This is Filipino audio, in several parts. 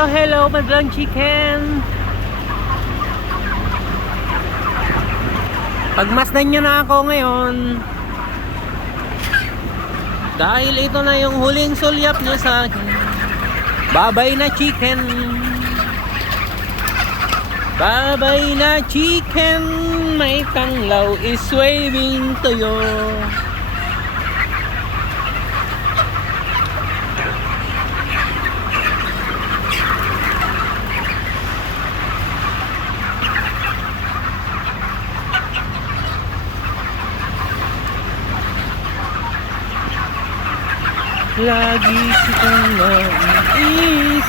Hello, hello, madlang chicken. Pagmasdan nyo na ako ngayon. Dahil ito na yung huling sulyap nyo sa akin. Babay na chicken. Babay na chicken. May tanglaw is waving to you. Lagi kitang naiisip.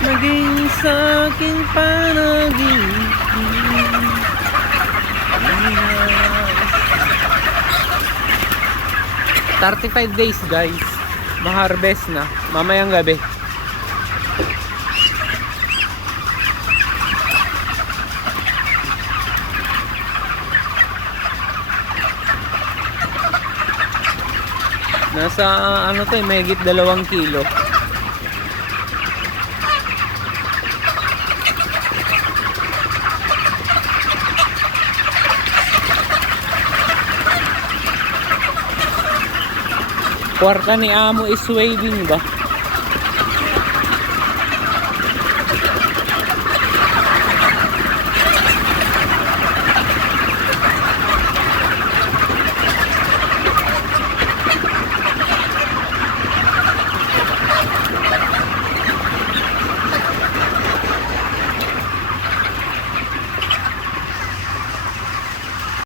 Maging sa aking panaginip 35 days guys. Ma-harvest na. Mamayang gabi Nasa ano to eh, mahigit dalawang kilo. Kwarta ni Amo is waving ba?